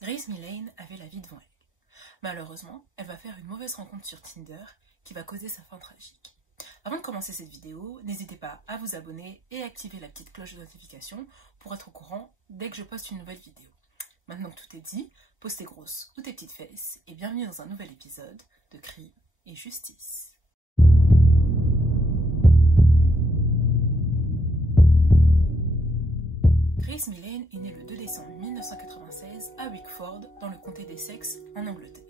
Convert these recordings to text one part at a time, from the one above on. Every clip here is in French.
Grace Millane avait la vie devant elle. Malheureusement, elle va faire une mauvaise rencontre sur Tinder qui va causer sa fin tragique. Avant de commencer cette vidéo, n'hésitez pas à vous abonner et activer la petite cloche de notification pour être au courant dès que je poste une nouvelle vidéo. Maintenant que tout est dit, pose tes grosses ou tes petites fesses et bienvenue dans un nouvel épisode de Crime et Justice. Grace Millane est née le 2 décembre 1996 à Wickford, dans le comté d'Essex, en Angleterre.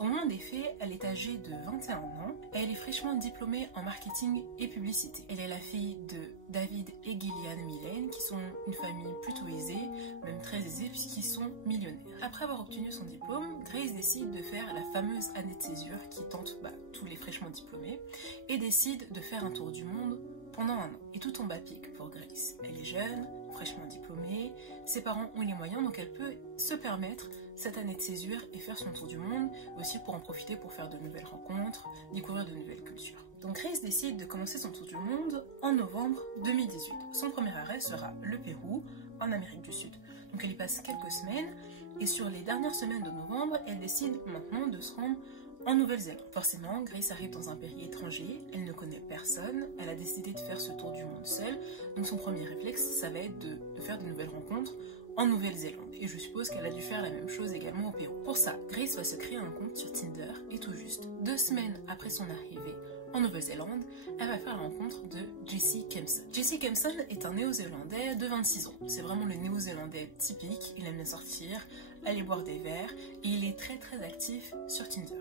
Au moment des faits, elle est âgée de 21 ans et elle est fraîchement diplômée en marketing et publicité. Elle est la fille de David et Gillian Millane, qui sont une famille plutôt aisée, même très aisée puisqu'ils sont millionnaires. Après avoir obtenu son diplôme, Grace décide de faire la fameuse année de césure qui tente tous les fraîchement diplômés et décide de faire un tour du monde pendant un an. Et tout tombe à pic pour Grace. Elle est jeune, fraîchement diplômée, ses parents ont les moyens donc elle peut se permettre cette année de césure et faire son tour du monde, aussi pour en profiter pour faire de nouvelles rencontres, découvrir de nouvelles cultures. Donc Grace décide de commencer son tour du monde en novembre 2018. Son premier arrêt sera le Pérou, en Amérique du Sud. Donc elle y passe quelques semaines et sur les dernières semaines de novembre, elle décide maintenant de se rendre en Nouvelle-Zélande. Forcément, Grace arrive dans un pays étranger, elle ne connaît personne, elle a décidé de faire ce tour du monde seule, donc son premier réflexe, ça va être de faire de nouvelles rencontres en Nouvelle-Zélande. Et je suppose qu'elle a dû faire la même chose également au Pérou. Pour ça, Grace va se créer un compte sur Tinder et tout juste 2 semaines après son arrivée en Nouvelle-Zélande, elle va faire la rencontre de Jesse Kempson. Jesse Kempson est un néo-zélandais de 26 ans. C'est vraiment le néo-zélandais typique, il aime sortir, aller boire des verres et il est très actif sur Tinder.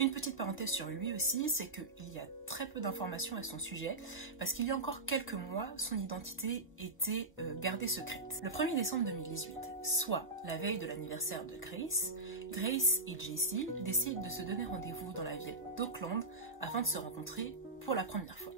Une petite parenthèse sur lui aussi, c'est qu'il y a très peu d'informations à son sujet, parce qu'il y a encore quelques mois, son identité était gardée secrète. Le 1er décembre 2018, soit la veille de l'anniversaire de Grace, Grace et Jesse décident de se donner rendez-vous dans la ville d'Auckland afin de se rencontrer pour la première fois.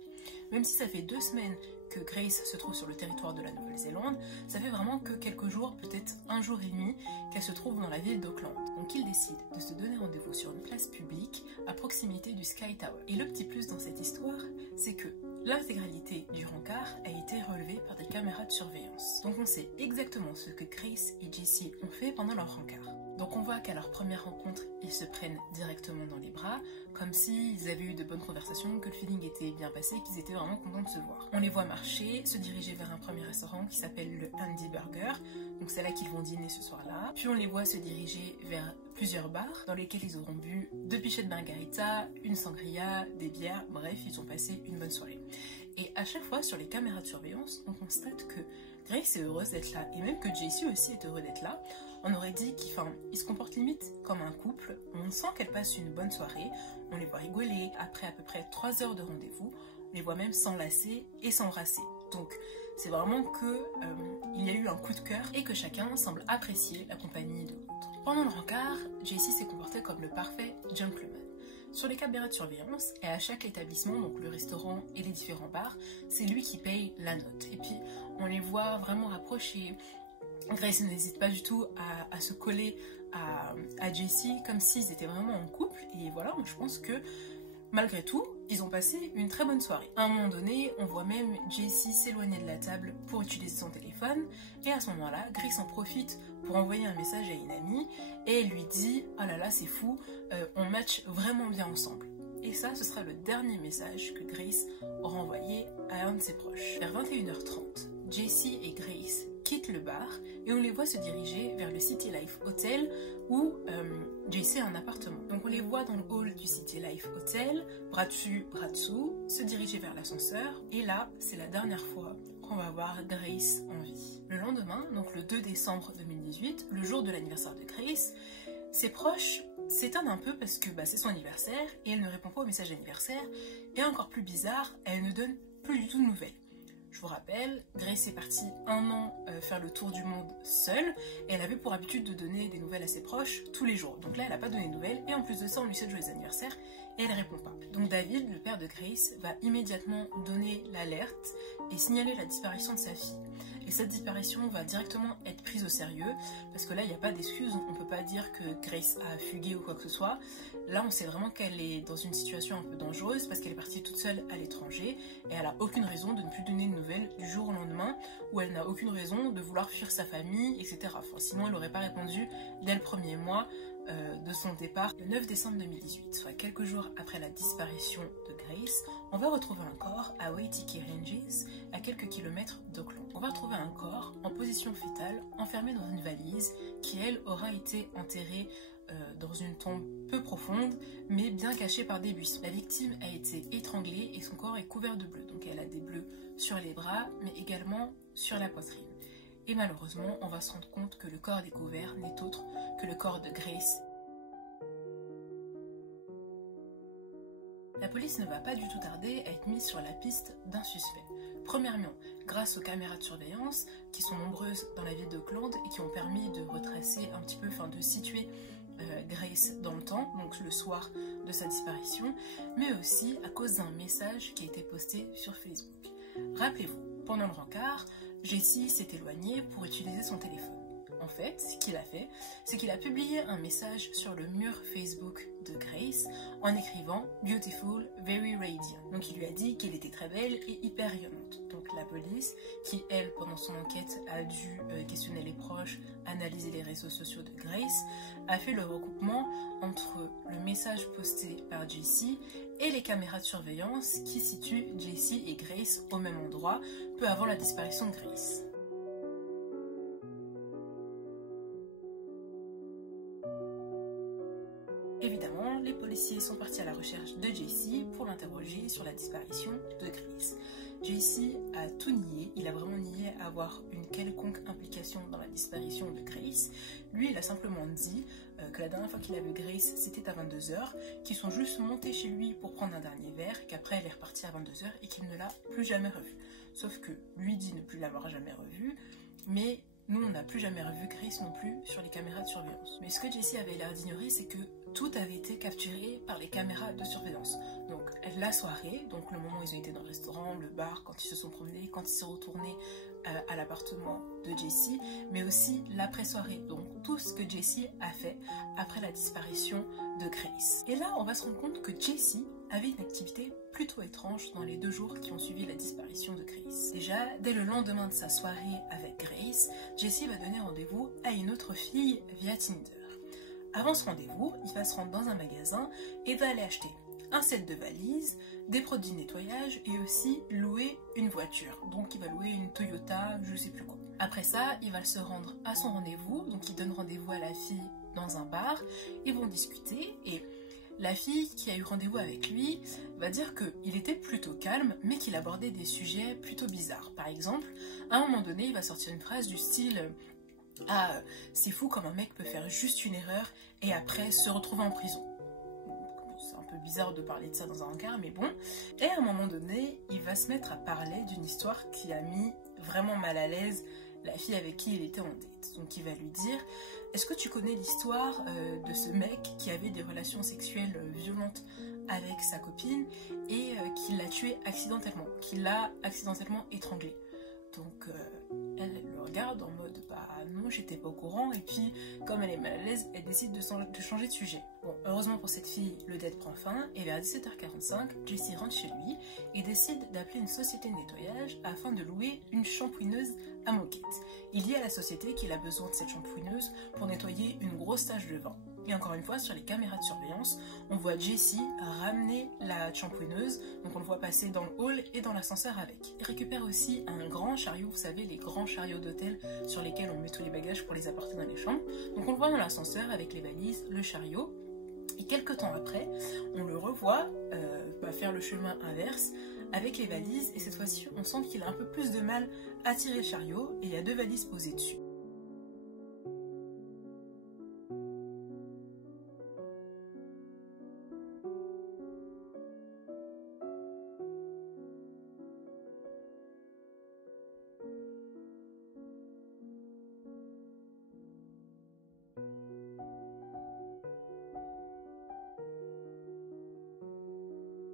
Même si ça fait 2 semaines que Grace se trouve sur le territoire de la Nouvelle-Zélande, ça fait vraiment que quelques jours, peut-être un jour et demi, qu'elle se trouve dans la ville d'Auckland. Donc ils décident de se donner rendez-vous sur une place publique à proximité du Sky Tower. Et le petit plus dans cette histoire, c'est que l'intégralité du rencard a été relevée par des caméras de surveillance. Donc on sait exactement ce que Grace et Jesse ont fait pendant leur rencard. Donc on voit qu'à leur première rencontre, ils se prennent directement dans les bras, comme s'ils avaient eu de bonnes conversations, que le feeling était bien passé, qu'ils étaient vraiment contents de se voir. On les voit marcher, se diriger vers un premier restaurant qui s'appelle le Andy Burger, donc c'est là qu'ils vont dîner ce soir-là. Puis on les voit se diriger vers plusieurs bars, dans lesquels ils auront bu 2 pichets de margarita, une sangria, des bières, bref, ils ont passé une bonne soirée. Et à chaque fois, sur les caméras de surveillance, on constate que Grace est heureuse d'être là, et même que Jesse aussi est heureux d'être là. On aurait dit qu'ils se comportent limite comme un couple, on sent qu'elles passent une bonne soirée, on les voit rigoler, après à peu près 3 heures de rendez-vous, on les voit même s'enlacer et s'embrasser. Donc c'est vraiment qu'il y a eu un coup de cœur et que chacun semble apprécier la compagnie de l'autre. Pendant le rencard, Jesse s'est comporté comme le parfait gentleman. Sur les caméras de surveillance et à chaque établissement, donc le restaurant et les différents bars, c'est lui qui paye la note. Et puis on les voit vraiment rapprocher. Grace n'hésite pas du tout à se coller à Jesse comme s'ils étaient vraiment en couple. Et voilà, je pense que malgré tout, ils ont passé une très bonne soirée. À un moment donné, on voit même Jesse s'éloigner de la table pour utiliser son téléphone. Et à ce moment-là, Grace en profite pour envoyer un message à une amie. Et elle lui dit « Ah là là, c'est fou, on match vraiment bien ensemble ». Et ça, ce sera le dernier message que Grace aura envoyé à un de ses proches. Vers 21h30, Jesse et Grace quittent le bar et on les voit se diriger vers le City Life Hotel où Jesse a un appartement. Donc on les voit dans le hall du City Life Hotel, bras dessus, bras dessous, se diriger vers l'ascenseur. Et là, c'est la dernière fois qu'on va voir Grace en vie. Le lendemain, donc le 2 décembre 2018, le jour de l'anniversaire de Grace, ses proches s'étonnent un peu parce que c'est son anniversaire et elle ne répond pas au message d'anniversaire. Et encore plus bizarre, elle ne donne plus du tout de nouvelles. Je vous rappelle, Grace est partie 1 an faire le tour du monde seule et elle avait pour habitude de donner des nouvelles à ses proches tous les jours. Donc là, elle n'a pas donné de nouvelles et en plus de ça, on lui souhaite joyeux anniversaire et elle répond pas. Donc David, le père de Grace, va immédiatement donner l'alerte et signaler la disparition de sa fille. Et cette disparition va directement être prise au sérieux, parce que là il n'y a pas d'excuse, on ne peut pas dire que Grace a fugué ou quoi que ce soit. Là on sait vraiment qu'elle est dans une situation un peu dangereuse, parce qu'elle est partie toute seule à l'étranger, et elle n'a aucune raison de ne plus donner de nouvelles du jour au lendemain, ou elle n'a aucune raison de vouloir fuir sa famille, etc. Enfin, sinon elle n'aurait pas répondu dès le premier mois de son départ. Le 9 décembre 2018, soit quelques jours après la disparition de Grace, on va retrouver un corps à Waitiki Ranges, à quelques kilomètres d'Auckland. On va trouver un corps en position fétale, enfermé dans une valise, qui elle aura été enterrée dans une tombe peu profonde, mais bien cachée par des buissons. La victime a été étranglée et son corps est couvert de bleus, donc elle a des bleus sur les bras, mais également sur la poitrine. Et malheureusement, on va se rendre compte que le corps découvert n'est autre que le corps de Grace. La police ne va pas du tout tarder à être mise sur la piste d'un suspect. Premièrement, grâce aux caméras de surveillance qui sont nombreuses dans la ville d'Auckland et qui ont permis de retracer un petit peu, de situer Grace dans le temps, donc le soir de sa disparition, mais aussi à cause d'un message qui a été posté sur Facebook. Rappelez-vous, pendant le rencard, Jesse s'est éloigné pour utiliser son téléphone. En fait, ce qu'il a fait, c'est qu'il a publié un message sur le mur Facebook de Grace en écrivant « Beautiful, very radiant ». Donc il lui a dit qu'elle était très belle et hyper rayonnante. Donc la police, qui elle, pendant son enquête, a dû questionner les proches, analyser les réseaux sociaux de Grace, a fait le recoupement entre le message posté par Jesse et les caméras de surveillance qui situent Jesse et Grace au même endroit, peu avant la disparition de Grace. Évidemment, les policiers sont partis à la recherche de Jesse pour l'interroger sur la disparition de Grace. Jesse a tout nié, il a vraiment nié avoir une quelconque implication dans la disparition de Grace. Lui, il a simplement dit que la dernière fois qu'il a vu Grace, c'était à 22h, qu'ils sont juste montés chez lui pour prendre un dernier verre, qu'après elle est repartie à 22h et qu'il ne l'a plus jamais revue. Sauf que lui dit ne plus l'avoir jamais revue, mais nous, on n'a plus jamais revu Grace non plus sur les caméras de surveillance. Mais ce que Jesse avait l'air d'ignorer, c'est que tout avait été capturé par les caméras de surveillance. Donc la soirée, donc le moment où ils ont été dans le restaurant, le bar, quand ils se sont promenés, quand ils sont retournés à l'appartement de Jesse, mais aussi l'après-soirée, donc tout ce que Jesse a fait après la disparition de Grace. Et là, on va se rendre compte que Jesse avait une activité plutôt étrange dans les 2 jours qui ont suivi la disparition de Grace. Déjà, dès le lendemain de sa soirée avec Grace, Jesse va donner rendez-vous à une autre fille via Tinder. Avant ce rendez-vous, il va se rendre dans un magasin et va aller acheter un set de valises, des produits de nettoyage et aussi louer une voiture. Donc il va louer une Toyota, je sais plus quoi. Après ça, il va se rendre à son rendez-vous, donc il donne rendez-vous à la fille dans un bar, ils vont discuter et la fille qui a eu rendez-vous avec lui va dire qu'il était plutôt calme, mais qu'il abordait des sujets plutôt bizarres. Par exemple, à un moment donné, il va sortir une phrase du style « Ah, c'est fou comme un mec peut faire juste une erreur et après se retrouver en prison. » C'est un peu bizarre de parler de ça dans un rencard, mais bon. Et à un moment donné, il va se mettre à parler d'une histoire qui a mis vraiment mal à l'aise la fille avec qui il était en date. Donc il va lui dire « Est-ce que tu connais l'histoire de ce mec qui avait des relations sexuelles violentes avec sa copine et qui l'a tuée accidentellement, qui l'a accidentellement étranglée ?» Donc elle le regarde en mode « Bah non, j'étais pas au courant » et puis comme elle est mal à l'aise, elle décide de changer de sujet. Bon, heureusement pour cette fille, le date prend fin et vers 17h45, Jesse rentre chez lui et décide d'appeler une société de nettoyage afin de louer une shampooineuse à moquette. Il dit à la société qu'il a besoin de cette shampooineuse pour nettoyer une grosse tache de vin. Et encore une fois, sur les caméras de surveillance, on voit Jesse ramener la shampooineuse, donc on le voit passer dans le hall et dans l'ascenseur avec. Il récupère aussi un grand chariot, vous savez, les grands chariots d'hôtel sur lesquels on met tous les bagages pour les apporter dans les chambres. Donc on le voit dans l'ascenseur avec les valises, le chariot. Et quelques temps après, on le revoit faire le chemin inverse avec les valises. Et cette fois-ci, on sent qu'il a un peu plus de mal à tirer le chariot et il y a 2 valises posées dessus.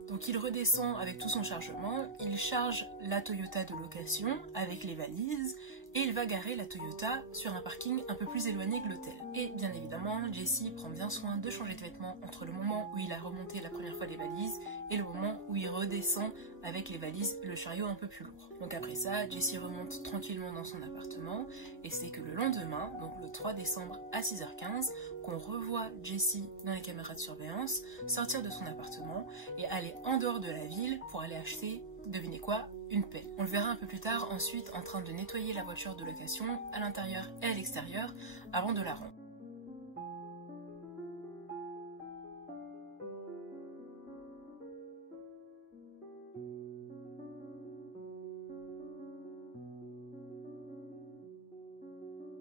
Donc il redescend avec tout son chargement, il charge la Toyota de location avec les valises et il va garer la Toyota sur un parking un peu plus éloigné que l'hôtel. Et bien évidemment, Jesse prend bien soin de changer de vêtements entre le moment où il a remonté la première fois les valises et le moment où il redescend avec les valises, le chariot un peu plus lourd. Donc après ça, Jesse remonte tranquillement dans son appartement et c'est que le lendemain, donc le 3 décembre à 6h15, qu'on revoit Jesse dans les caméras de surveillance sortir de son appartement et aller en dehors de la ville pour aller acheter, devinez quoi, une pelle. On le verra un peu plus tard ensuite en train de nettoyer la voiture de location à l'intérieur et à l'extérieur avant de la rendre.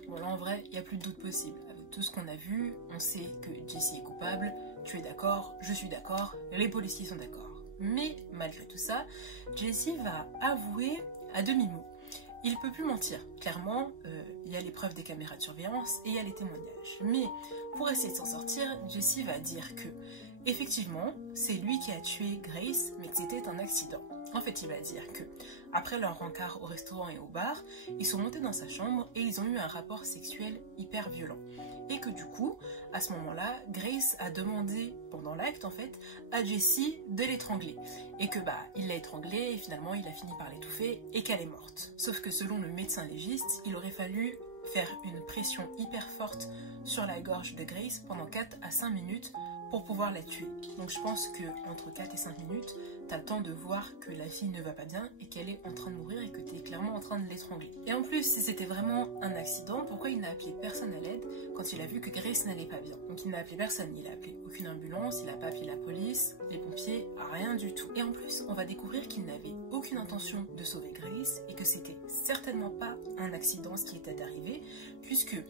Bon là en vrai, il n'y a plus de doute possible. Avec tout ce qu'on a vu, on sait que Jesse est coupable, tu es d'accord, je suis d'accord, les policiers sont d'accord. Mais malgré tout ça, Jesse va avouer à demi-mot. Il ne peut plus mentir. Clairement, il y a les preuves des caméras de surveillance et il y a les témoignages. Mais pour essayer de s'en sortir, Jesse va dire que, effectivement, c'est lui qui a tué Grace, mais que c'était un accident. En fait, il va dire que, après leur rencard au restaurant et au bar, ils sont montés dans sa chambre et ils ont eu un rapport sexuel hyper violent. Et que du coup, à ce moment-là, Grace a demandé, pendant l'acte en fait, à Jesse de l'étrangler. Et que il l'a étranglée et finalement il a fini par l'étouffer et qu'elle est morte. Sauf que selon le médecin légiste, il aurait fallu faire une pression hyper forte sur la gorge de Grace pendant 4 à 5 minutes pour pouvoir la tuer. Donc je pense que entre 4 et 5 minutes, t'as le temps de voir que la fille ne va pas bien et qu'elle est en train de mourir et que t'es clairement en train de l'étrangler. Et en plus, si c'était vraiment un accident, pourquoi il n'a appelé personne à l'aide quand il a vu que Grace n'allait pas bien? Donc il n'a appelé personne, il a appelé aucune ambulance, il n'a pas appelé la police, les pompiers, rien du tout. Et en plus, on va découvrir qu'il n'avait aucune intention de sauver Grace et que c'était certainement pas un accident ce qui était arrivé, puisque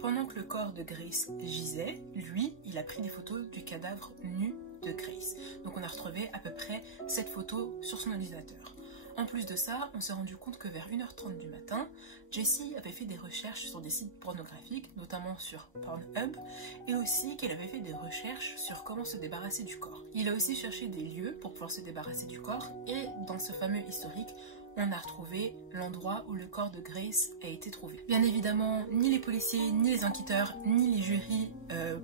pendant que le corps de Grace gisait, lui, il a pris des photos du cadavre nu de Grace. Donc on a retrouvé à peu près cette photo sur son ordinateur. En plus de ça, on s'est rendu compte que vers 1h30 du matin, Jesse avait fait des recherches sur des sites pornographiques, notamment sur Pornhub, et aussi qu'elle avait fait des recherches sur comment se débarrasser du corps. Il a aussi cherché des lieux pour pouvoir se débarrasser du corps, et dans ce fameux historique, on a retrouvé l'endroit où le corps de Grace a été trouvé. Bien évidemment, ni les policiers, ni les enquêteurs, ni les jurys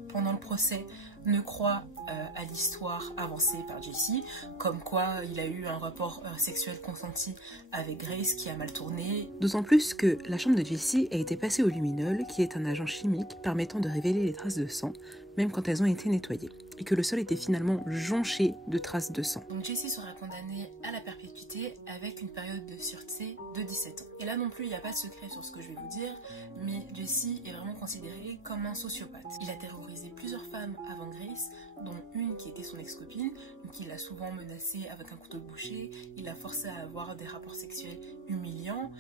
pendant le procès ne croient à l'histoire avancée par Jesse, comme quoi il a eu un rapport sexuel consenti avec Grace qui a mal tourné. D'autant plus que la chambre de Jesse a été passée au luminol, qui est un agent chimique permettant de révéler les traces de sang, même quand elles ont été nettoyées, et que le sol était finalement jonché de traces de sang. Donc Jesse sera condamné à la perpétuité avec une période de sûreté de 17 ans. Et là non plus, il n'y a pas de secret sur ce que je vais vous dire, mais Jesse est vraiment considéré comme un sociopathe. Il a terrorisé plusieurs femmes avant Grace, dont une qui était son ex-copine, donc il l'a souvent menacée avec un couteau de boucher, il l'a forcé à avoir des rapports sexuels humiliants,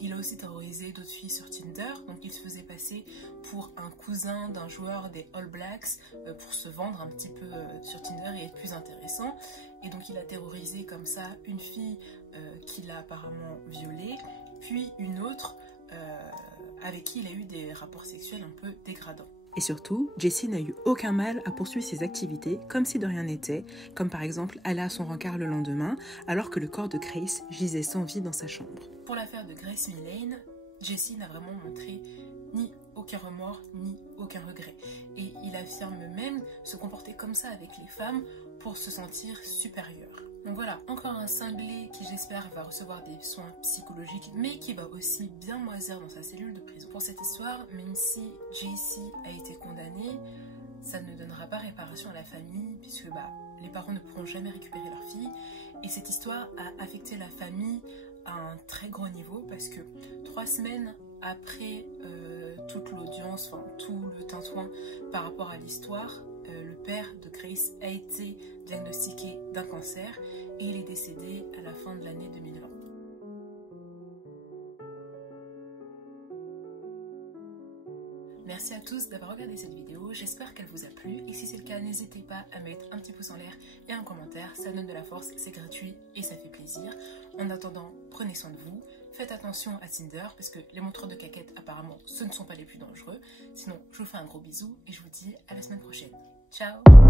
il a aussi terrorisé d'autres filles sur Tinder, donc il se faisait passer pour un cousin d'un joueur des All Blacks pour se vendre un petit peu sur Tinder et être plus intéressant. Et donc il a terrorisé comme ça une fille qu'il a apparemment violée, puis une autre avec qui il a eu des rapports sexuels un peu dégradants. Et surtout, Jesse n'a eu aucun mal à poursuivre ses activités comme si de rien n'était, comme par exemple aller à son rencard le lendemain, alors que le corps de Grace gisait sans vie dans sa chambre. Pour l'affaire de Grace Millane, Jesse n'a vraiment montré ni aucun remords, ni aucun regret. Et il affirme même se comporter comme ça avec les femmes pour se sentir supérieur. Donc voilà, encore un cinglé qui j'espère va recevoir des soins psychologiques, mais qui va aussi bien moisir dans sa cellule de prison. Pour cette histoire, même si Jesse a été condamné, ça ne donnera pas réparation à la famille, puisque les parents ne pourront jamais récupérer leur fille. Et cette histoire a affecté la famille à un très gros niveau, parce que 3 semaines après toute l'audience, enfin tout le tintouin par rapport à l'histoire, le père de Grace a été diagnostiqué d'un cancer et il est décédé à la fin de l'année 2020. Merci à tous d'avoir regardé cette vidéo, j'espère qu'elle vous a plu et si c'est le cas, n'hésitez pas à mettre un petit pouce en l'air et un commentaire, ça donne de la force, c'est gratuit et ça fait plaisir. En attendant, prenez soin de vous, faites attention à Tinder parce que les montreurs de caquettes apparemment ce ne sont pas les plus dangereux. Sinon, je vous fais un gros bisou et je vous dis à la semaine prochaine. Ciao!